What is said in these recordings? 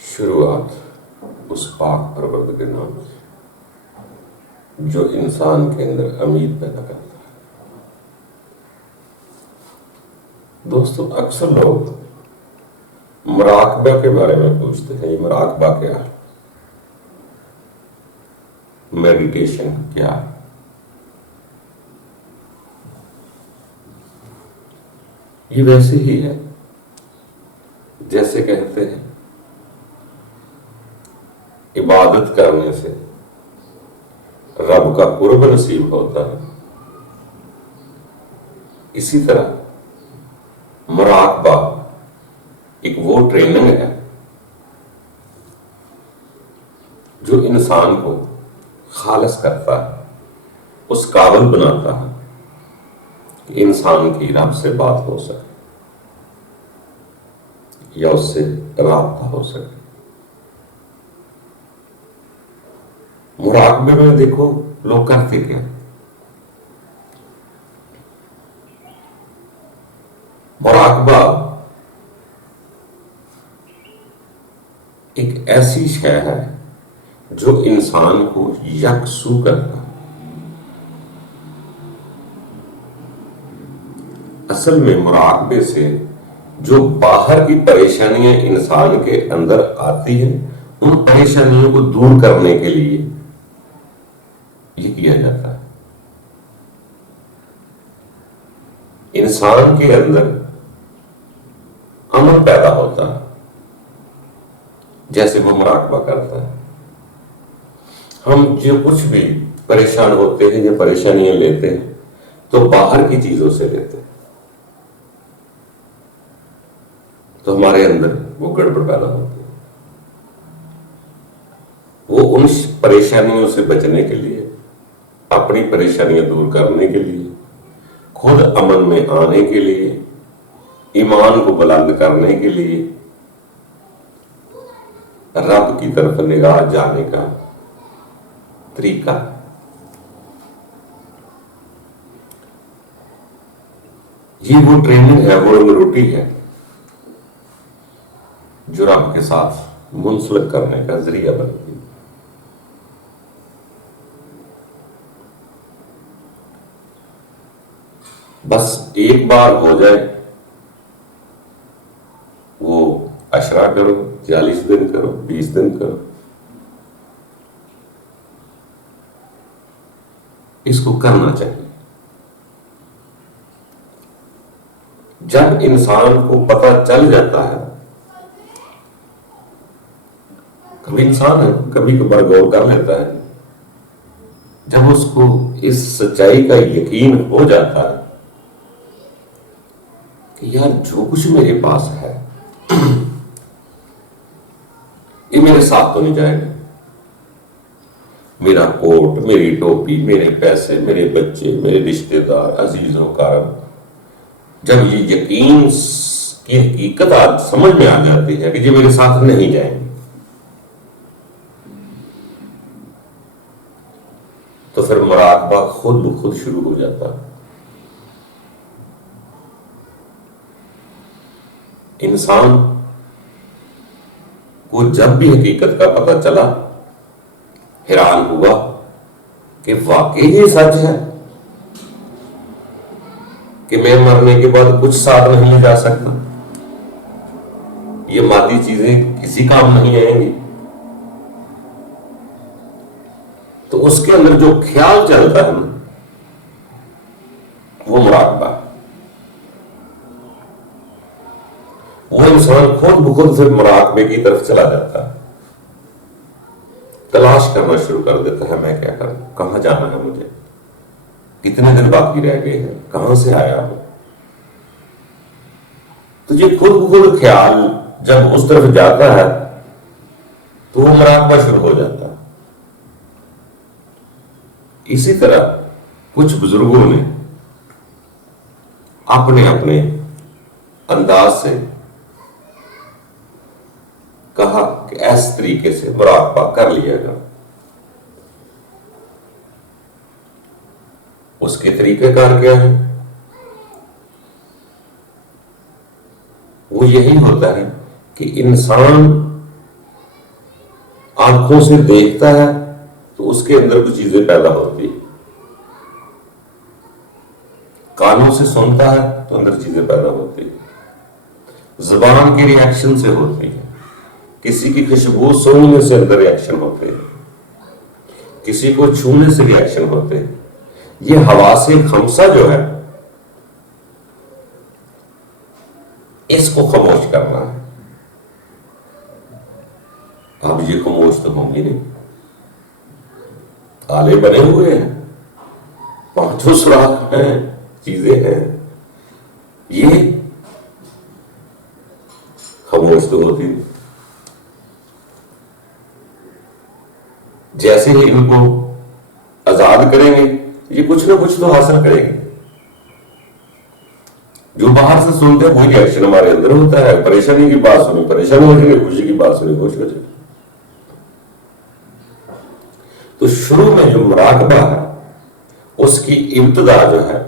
شروعات اس پاک پروردگار کے نام سے جو انسان کے اندر امید پیدا کرتا ہے۔ دوستو، اکثر لوگ مراقبہ کے بارے میں پوچھتے ہیں، یہ مراقبہ کیا ہے؟ میڈیٹیشن کیا ہے؟ یہ ویسے ہی ہے جیسے کہتے ہیں عبادت کرنے سے رب کا قرب نصیب ہوتا ہے، اسی طرح مراقبہ ایک وہ ٹریننگ ہے جو انسان کو خالص کرتا ہے، اس قابل بناتا ہے کہ انسان کی رب سے بات ہو سکے یا اس سے رابطہ ہو سکے۔ مراقبے میں دیکھو لوگ کرتے کیا؟ مراقبہ ایک ایسی شے ہے جو انسان کو یکسو کرتا ہے۔ اصل میں مراقبے سے جو باہر کی پریشانیاں انسان کے اندر آتی ہیں، ان پریشانیوں کو دور کرنے کے لیے یہ کیا جاتا ہے۔ انسان کے اندر امن پیدا ہوتا ہے جیسے وہ مراقبہ کرتا ہے۔ ہم جو کچھ بھی پریشان ہوتے ہیں یا پریشانیاں لیتے ہیں تو باہر کی چیزوں سے لیتے ہیں، تو ہمارے اندر وہ گڑبڑ پیدا ہوتی ہے۔ وہ ان پریشانیوں سے بچنے کے لیے، اپنی پریشانیاں دور کرنے کے لیے، خود امن میں آنے کے لیے، ایمان کو بلند کرنے کے لیے رب کی طرف نگاہ جانے کا طریقہ۔ یہ وہ ٹریننگ ہے، وہ روٹی ہے جو رب کے ساتھ منسلک کرنے کا ذریعہ بنتی ہے۔ بس ایک بار ہو جائے، وہ 10 کرو، 40 دن کرو، 20 دن کرو، اس کو کرنا چاہیے۔ جب انسان کو پتہ چل جاتا ہے، کبھی انسان ہے کبھی کبھار غور کر لیتا ہے، جب اس کو اس سچائی کا یقین ہو جاتا ہے کہ یار جو کچھ میرے پاس ہے یہ میرے ساتھ تو نہیں جائے گا، میرا کوٹ، میری ٹوپی، میرے پیسے، میرے بچے، میرے رشتہ دار، عزیز و اقارب، جب یہ یقین کی حقیقت سمجھ میں آ جاتی ہے کہ یہ میرے ساتھ نہیں جائیں گے، تو پھر مراقبہ خود بخود شروع ہو جاتا ہے۔ انسان کو جب بھی حقیقت کا پتہ چلا، حیران ہوا کہ واقعی یہ سچ ہے کہ میں مرنے کے بعد کچھ ساتھ نہیں جا سکتا، یہ مادی چیزیں کسی کام نہیں آئیں گی، تو اس کے اندر جو خیال چلتا ہے وہ مراقبہ ہے۔ وہ انسان خود بخود سے مراقبے کی طرف چلا جاتا ہے، تلاش کرنا شروع کر دیتا ہے، میں کیا کروں، کہاں جانا ہے مجھے، کتنے دن باقی رہ گئے ہیں، کہاں سے آیا ہوں۔ تو یہ خود بخود خیال جب اس طرف جاتا ہے تو وہ مراقبہ شروع ہو جاتا ہے۔ اسی طرح کچھ بزرگوں نے اپنے اپنے انداز سے کہا کہ اس طریقے سے مراقبہ کر لیا گا۔ اس کے طریقہ کار کیا ہے؟ وہ یہی ہوتا ہے کہ انسان آنکھوں سے دیکھتا ہے تو اس کے اندر کچھ چیزیں پیدا ہوتی ہیں، کانوں سے سنتا ہے تو اندر چیزیں پیدا ہوتی ہیں، زبان کے ریئیکشن سے ہوتی ہے، کسی کی خوشبو سونگنے سے اندر ریئیکشن ہوتے ہیں، کسی کو چھونے سے ریئیکشن ہوتے ہیں۔ یہ حواس خمسہ جو ہے اس کو خاموش کرنا ہے۔ اب یہ خاموش تو ہوں گی نہیں، آلے بنے ہوئے ہیں، پانچوں سوراخ ہیں، چیزیں ہیں، یہ خاموش تو ہوتی نہیں۔ جیسے ہی ان کو آزاد کریں گے یہ کچھ نہ کچھ تو حاصل کریں گے۔ جو باہر سے سنتے ہیں وہی ریئیکشن ہمارے اندر ہوتا ہے، پریشانی کی بات سنی پریشان ہو جائیں گے، خوشی کی بات سنی خوش ہو جائیں گے۔ تو شروع میں جو مراقبہ ہے اس کی ابتدا جو ہے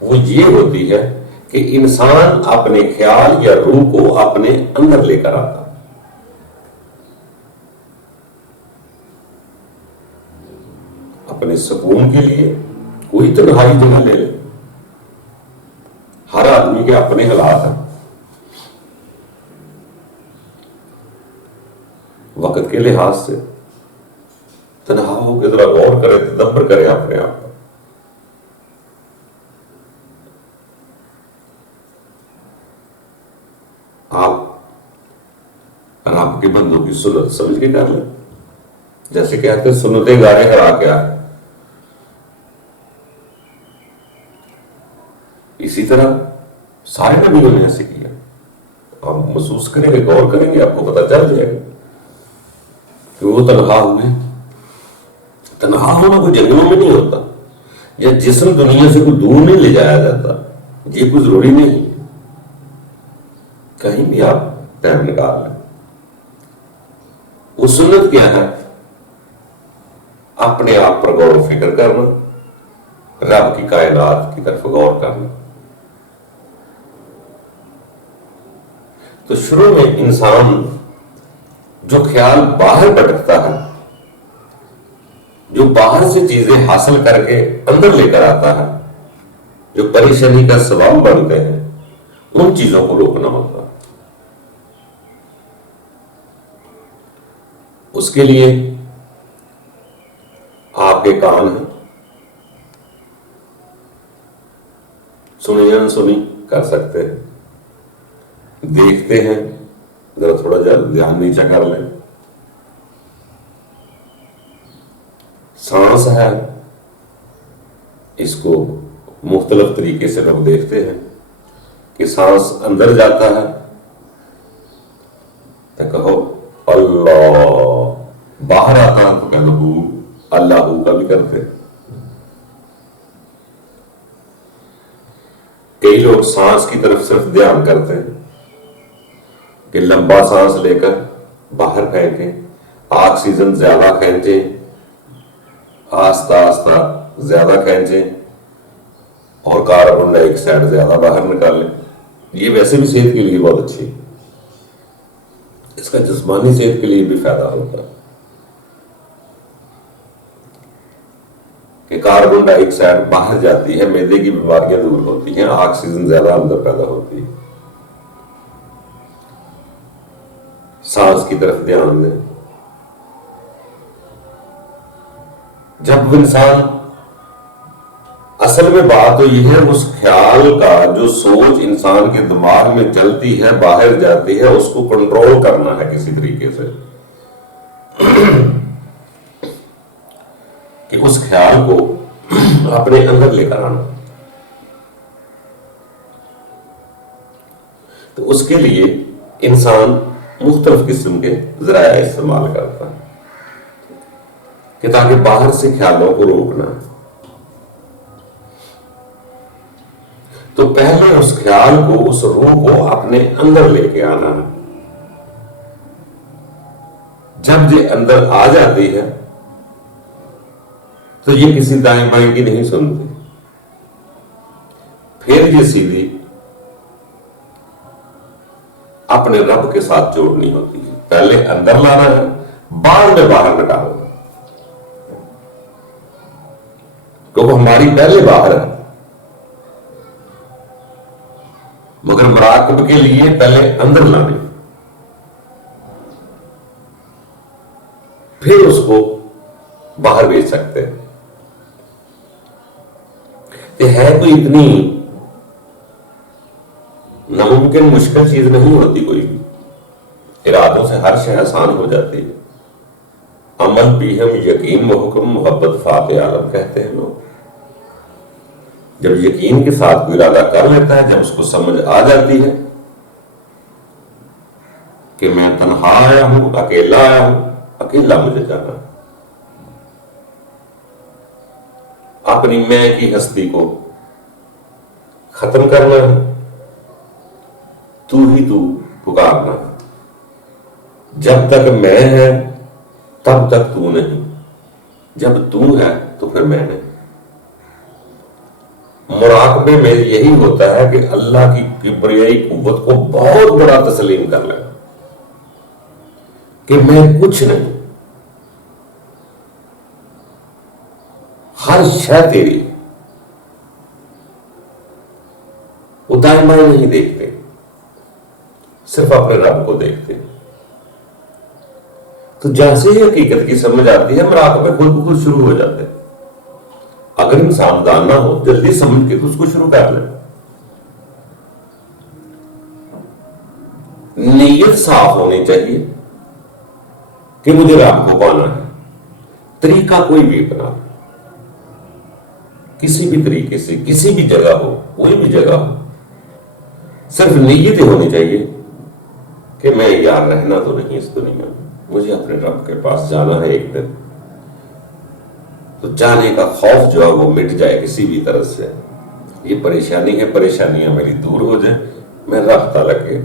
وہ یہ ہوتی ہے کہ انسان اپنے خیال یا روح کو اپنے اندر لے کر آتا، اپنے سکون کے لیے کوئی تنہائی جگہ لے لے۔ ہر آدمی کے اپنے حالات ہیں، وقت کے لحاظ سے تنہا ہو کے ذرا غور کرے، تدبر کرے اپنے آپ پر۔ آپ رب کے بندوں کی سنت سمجھ کے کر لیں، جیسے کہتے ہیں سنتیں گارے ہرا کے آئے، اسی طرح سارے نبیوں نے ایسے کیا۔ آپ محسوس کریں گے، غور کریں گے، آپ کو پتہ چل جائے گا کہ وہ تنہا ہوئے۔ تنہا ہونا کوئی جنگلوں میں نہیں ہوتا، یا جسم دنیا سے کوئی دور نہیں لے جایا جاتا، یہ کوئی ضروری نہیں، کہیں بھی آپ ٹائم نکال لیں۔ وہ سنت کیا ہے؟ اپنے آپ پر غور و فکر کرنا، رب کی کائنات کی طرف غور کرنا۔ تو شروع میں انسان جو خیال باہر بھٹکتا ہے، جو باہر سے چیزیں حاصل کر کے اندر لے کر آتا ہے، جو پریشانی کا سبب بنتے ہیں، ان چیزوں کو روکنا ہوتا ہے۔ اس کے لیے آپ کے کان ہیں، سنی یا نہ سنی کر سکتے ہیں، دیکھتے ہیں، ذرا تھوڑا دھیان نیچا کر لیں، سانس ہے، اس کو مختلف طریقے سے لوگ دیکھتے ہیں کہ سانس اندر جاتا ہے تو کہو اللہ، باہر آتا ہے تو کہو اللہ کا بھی کرتے۔ کئی لوگ سانس کی طرف صرف دھیان کرتے ہیں کہ لمبا سانس لے کر باہر پھینکیں، آکسیجن زیادہ کھینچیں، آہستہ آہستہ زیادہ کھینچیں، اور کاربن ڈائی آکسائڈ زیادہ باہر نکالیں۔ یہ ویسے بھی صحت کے لیے بہت اچھی ہے، اس کا جسمانی صحت کے لیے بھی فائدہ ہوتا ہے کہ کاربن ڈائی آکسائڈ باہر جاتی ہے، معدے کی بیماریاں دور ہوتی ہیں، آکسیجن زیادہ اندر پیدا ہوتی ہے۔ سانس کی طرف دھیان دیں۔ جب انسان، اصل میں بات تو یہ ہے اس خیال کا جو سوچ انسان کے دماغ میں چلتی ہے باہر جاتی ہے، اس کو کنٹرول کرنا ہے کسی طریقے سے، کہ اس خیال کو اپنے اندر لے کر آنا۔ تو اس کے لیے انسان مختلف قسم کے ذرائع استعمال کرتا ہے کہ تاکہ باہر سے خیالوں کو روکنا ہے۔ تو پہلے اس خیال کو، اس روح کو اپنے اندر لے کے آنا ہے۔ جب یہ اندر آ جاتی ہے تو یہ کسی دائیں بائیں کی نہیں سنتی، پھر یہ سیدھی اپنے رب کے ساتھ جوڑنی ہوتی ہے۔ پہلے اندر لانا ہے، بعد میں باہر نکالنا، کیونکہ ہماری پہلے باہر ہے، مگر مراقب کے لیے پہلے اندر لانے، پھر اس کو باہر بھیج سکتے ہیں۔ یہ ہے کوئی اتنی ناممکن مشکل چیز نہیں ہوتی کوئی بھی، ارادوں سے ہر شے آسان ہو جاتی ہے۔ عمل بھی ہم یقین محکم محبت فاتح عالم کہتے ہیں لوگ۔ جب یقین کے ساتھ کوئی ارادہ کر لیتا ہے، جب اس کو سمجھ آ جاتی ہے کہ میں تنہا آیا ہوں، اکیلا آیا ہوں، اکیلا مجھے جانا ہے، اپنی میں کی ہستی کو ختم کرنا ہے، تو ہی تو پکارنا ہے، جب تک میں ہے تب تک تو نہیں، جب تو ہے تو پھر میں نہیں۔ مراقبے میں یہی ہوتا ہے کہ اللہ کی کبریائی قوت کو بہت بڑا تسلیم کر لینا کہ میں کچھ نہیں، ہر شے تیری، وہ دائیں بائیں نہیں دیکھتے، صرف اپنے رب کو دیکھتے۔ تو جیسے ہی حقیقت کی سمجھ آتی ہے، مراقبے خود بخود شروع ہو جاتے ہیں۔ اگر انسان دان نہ ہو، جلدی سمجھ کے تو اس کو شروع کر لے۔ نیت صاف ہونی چاہیے کہ مجھے رب کو پانا ہے، طریقہ کوئی بھی اپنا، کسی بھی طریقے سے، کسی بھی جگہ ہو، کوئی بھی جگہ ہو، صرف نیت ہونی چاہیے کہ میں یار رہنا تو نہیں اس دنیا میں، مجھے اپنے رب کے پاس جانا ہے ایک دن۔ تو جانے کا خوف جو ہے وہ مٹ جائے کسی بھی طرح سے، یہ پریشانی ہے، پریشانیاں میری دور ہو جائیں، میں رب تعالیٰ کے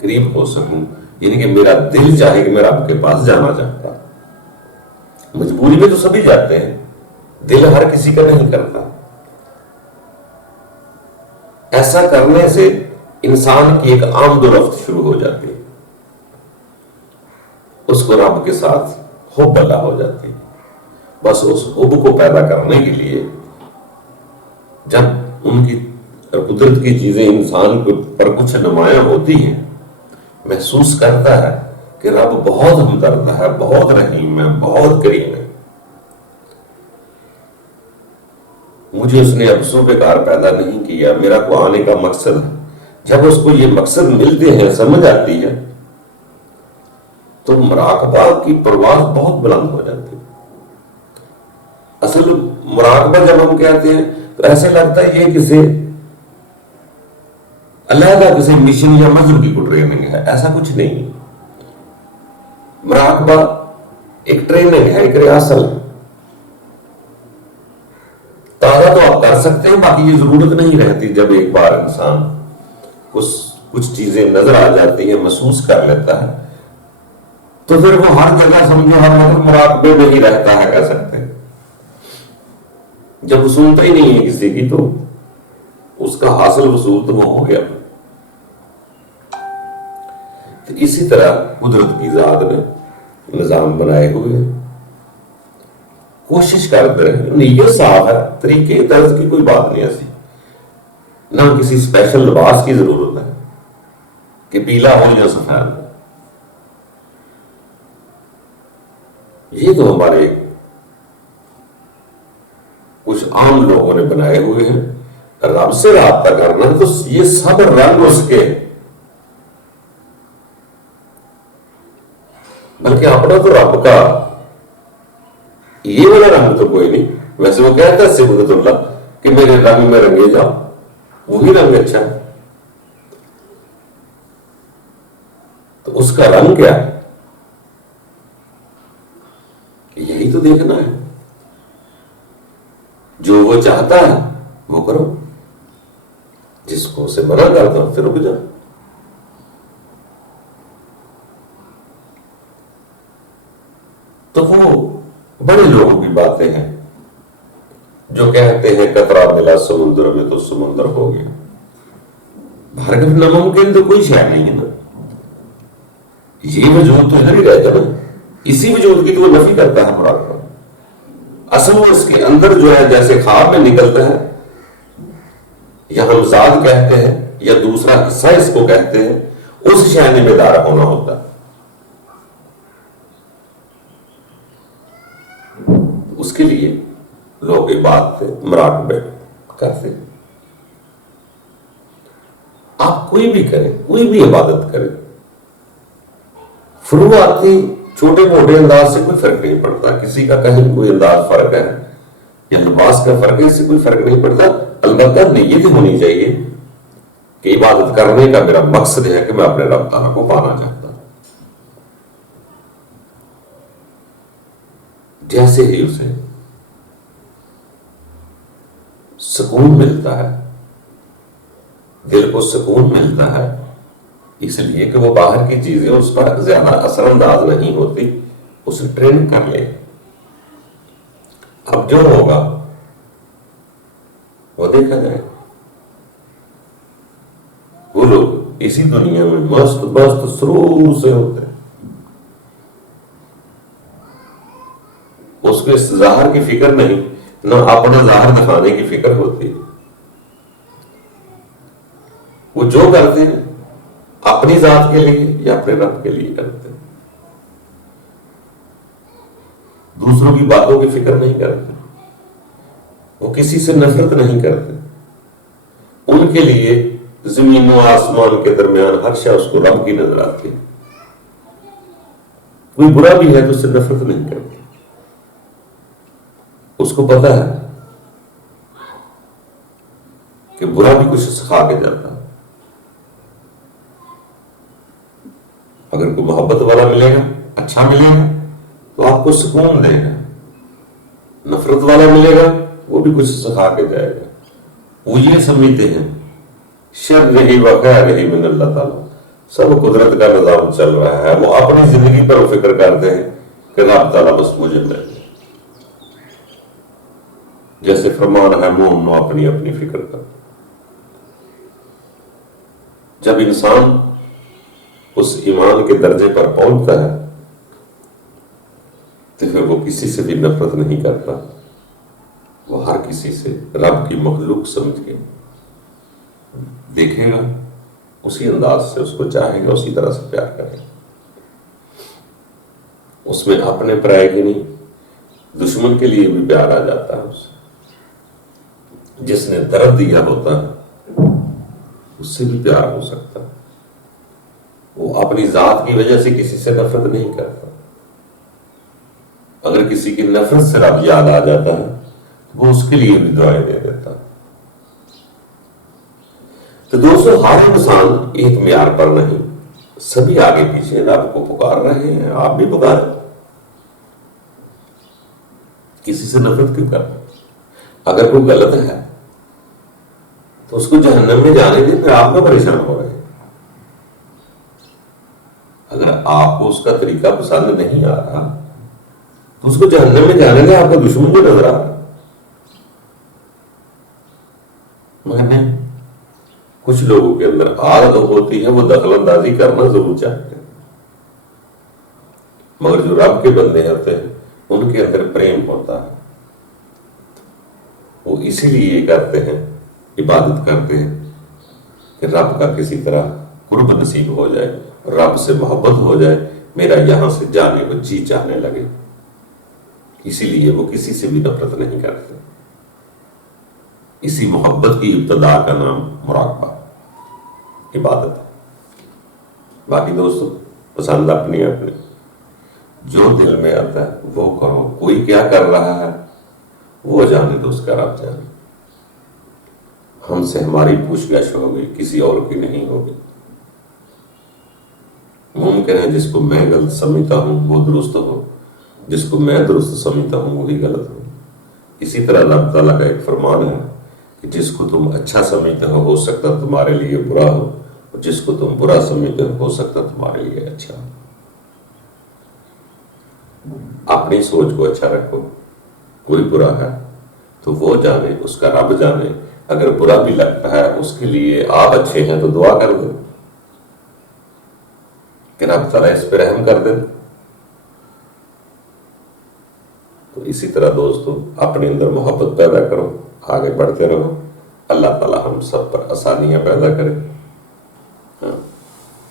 قریب ہو سکوں، یعنی کہ میرا دل چاہے کہ میں رب کے پاس جانا چاہتا۔ مجبوری میں تو سبھی جاتے ہیں، دل ہر کسی کا نہیں کرتا۔ ایسا کرنے سے انسان کی ایک آمد و رفت شروع ہو جاتی ہے، اس کو رب کے ساتھ حب پیدا ہو جاتی ہے۔ بس اس حب کو پیدا کرنے کے لیے جب ان کی قدرت کی چیزیں انسان پر کچھ نمایاں ہوتی ہیں، محسوس کرتا ہے کہ رب بہت ہمدرد ہے، بہت رحیم ہے، بہت کریم ہے، مجھے اس نے افسوں پہ کار پیدا نہیں کیا، میرا کو آنے کا مقصد ہے۔ جب اس کو یہ مقصد ملتے ہیں، سمجھ آتی ہے، تو مراقبہ کی پرواز بہت بلند ہو جاتی ہے۔ اصل مراقبہ جب ہم کہتے ہیں تو ایسا لگتا ہے یہ کسی علیحدہ کسی مشن یا مذہب کی کوئی ٹریننگ ہے، ایسا کچھ نہیں۔ مراقبہ ایک ٹریننگ ہے، ایک ریاضل ہے۔ تازہ تو آپ کر سکتے ہیں، باقی یہ ضرورت نہیں رہتی جب ایک بار انسان کچھ چیزیں نظر آ جاتی ہیں، محسوس کر لیتا ہے، تو پھر وہ ہر جگہ سمجھو ہر وقت مراقبے میں ہی رہتا ہے، کہہ سکتے ہیں۔ جب سنتا ہی نہیں ہے کسی کی تو اس کا حاصل وصول تو وہ ہو گیا۔ تو اسی طرح قدرت کی ذات نے نظام بنائے ہوئے ہیں، کوشش کرتے رہے، نیت صاف ہے، طریقے طرز کی کوئی بات نہیں ایسی، نہ کسی اسپیشل لباس کی ضرورت ہے کہ پیلا ہو یا سفید۔ یہ تو ہمارے کچھ عام لوگوں نے بنائے ہوئے ہیں۔ رب سے رابطہ کرنا تو یہ سب رنگ اس کے، بلکہ اپنا تو رب کا یہ والا رنگ تو کوئی نہیں۔ ویسے وہ کہتا ہے صفت اللہ کہ میرے رنگ میں رنگے جاؤ، وہی رنگ اچھا ہے۔ تو اس کا رنگ کیا ہے، یہی تو دیکھنا ہے۔ جو وہ چاہتا ہے وہ کرو، جس کو اسے منع کرتا ہوں پھر رک جاؤ۔ تو وہ بڑے لوگوں کی باتیں ہیں جو کہتے ہیں قطرہ ملا سمندر میں تو سمندر ہو گیا۔ ہرگز ناممکن تو کوئی شے نہیں ہے نا۔ یہ وجود تو ادھر ہی رہے گا نا، اسی وجود کی تو وہ نفی کرتا ہے مراقبہ۔ اصل وہ اس کے اندر جو ہے جیسے خواب میں نکلتا ہے، یا ہم ذات کہتے ہیں یا دوسرا حصہ اس کو کہتے ہیں، اس شأن میں دار ہونا ہوتا ہے۔ اس کے لیے لوگ عبادت مراقبے کرتے ہیں۔ آپ کوئی بھی کریں، کوئی بھی عبادت کریں، فروعاتی چھوٹے موٹے انداز سے کوئی فرق نہیں پڑتا، کسی کا کہیں کوئی انداز فرق ہے یا لباس کا فرق ہے، اس سے کوئی فرق نہیں پڑتا۔ البتہ نیت ہونی چاہیے کہ عبادت کرنے کا میرا مقصد ہے کہ میں اپنے رب تعالیٰ کو پانا چاہتا ہوں۔ جیسے ہی اسے سکون ملتا ہے، دل کو سکون ملتا ہے، اس لیے کہ وہ باہر کی چیزیں اس پر زیادہ اثر انداز نہیں ہوتی، اسے ٹرین کر لے۔ اب جو ہوگا وہ دیکھا جائے۔ وہ لوگ اسی دنیا میں مست مست سرور سے ہوتے ہیں، اس کو اس ظاہر کی فکر نہیں، نہ اپنا ظاہر دکھانے کی فکر ہوتی۔ وہ جو کرتے ہیں اپنی ذات کے لیے یا اپنے رب کے لیے کرتے ہیں، دوسروں کی باتوں کی فکر نہیں کرتے، وہ کسی سے نفرت نہیں کرتے۔ ان کے لیے زمین و آسمان کے درمیان ہر شے اس کو رب کی نظر آتی ہے۔ کوئی برا بھی ہے تو اس سے نفرت نہیں کرتے، اس کو پتا ہے کہ برا بھی کچھ سکھا کے جاتا ہے۔ اگر کوئی محبت والا ملے گا، اچھا ملے گا تو آپ کو سکون دے گا، نفرت والا ملے گا وہ بھی کچھ سکھا کے جائے گا۔ وہ یہ سمجھتے ہیں شر رہی و خیر رہی من اللہ تعالیٰ، سب قدرت کا نظام چل رہا ہے، وہ اپنی زندگی پر فکر کرتے ہیں کہ رب تعالیٰ بس مجھے مل جائے۔ جیسے فرمان ہے مومن اپنی اپنی فکر کا۔ جب انسان اس ایمان کے درجے پر پہنچتا ہے تو پھر وہ کسی سے بھی نفرت نہیں کرتا، وہ ہر کسی سے رب کی مخلوق سمجھ کے دیکھے گا، اسی انداز سے اس کو چاہے گا، اسی طرح سے پیار کرے گا۔ اس میں اپنے پرائے کی نہیں، دشمن کے لیے بھی پیار آ جاتا ہے اسے۔ جس نے درد دیا ہوتا ہے اس سے بھی پیار ہو سکتا ہے۔ وہ اپنی ذات کی وجہ سے کسی سے نفرت نہیں کرتا۔ اگر کسی کی نفرت سے رب یاد آ جاتا ہے وہ اس کے لیے بھی دعائیں دے دیتا۔ تو دوستو، ہر انسان ایک معیار پر نہیں، سبھی آگے پیچھے رب کو پکار رہے ہیں، آپ بھی پکاریں۔ کسی سے نفرت کیوں کرنا؟ اگر کوئی غلط ہے تو اس کو جہنم میں جانے دیں، پھر آپ کو پریشان ہو رہے ہیں۔ اگر آپ کو اس کا طریقہ پسند نہیں آ رہا تو اس کو جہنم میں جانے دیں، آپ کا دشمن بھی نظر آ رہا۔ مگر نہیں، کچھ لوگوں کے اندر عادت ہوتی ہے وہ دخل اندازی کرنا ضرور چاہتے ہیں، مگر جو رب کے بندے ہوتے ہیں ان کے اندر پریم ہوتا ہے، وہ اسی لیے یہ کرتے ہیں، عبادت کرتے ہیں کہ رب کا کسی طرح قرب نصیب ہو جائے، رب سے محبت ہو جائے، میرا یہاں سے جانے کو جی چاہنے لگے۔ اسی لیے وہ کسی سے بھی نفرت نہیں کرتے۔ اسی محبت کی ابتدا کا نام مراقبہ، عبادت ہے۔ باقی دوستو، پسند اپنی اپنی، جو دل میں آتا ہے وہ کرو، کوئی کیا کر رہا ہے وہ جانے دو، اس کا رب جانے۔ ہم سے ہماری پوچھ گچھ ہوگی، کسی اور کی نہیں ہوگی۔ ممکن ہے جس کو میں غلط سمجھتا ہوں وہ درست ہو، جس کو میں درست سمجھتا ہوں وہی غلط ہو۔ اسی طرح اللہ تعالیٰ کا ایک فرمان ہے کہ جس کو تم اچھا سمجھتے ہو سکتا تمہارے لیے برا ہو، اور جس کو تم برا سمجھتے ہو سکتا تمہارے لیے اچھا ہو۔ اپنی سوچ کو اچھا رکھو، کوئی برا ہے تو وہ جانے، اس کا رب جانے۔ اگر برا بھی لگتا ہے اس کے لیے آپ اچھے ہیں تو دعا کر دو کہ رب تعالیٰ اس پہ رحم کر دیں. تو اسی طرح دوستو اپنے اندر محبت پیدا کرو، آگے بڑھتے رہو. اللہ تعالیٰ ہم سب پر آسانیاں پیدا کرے.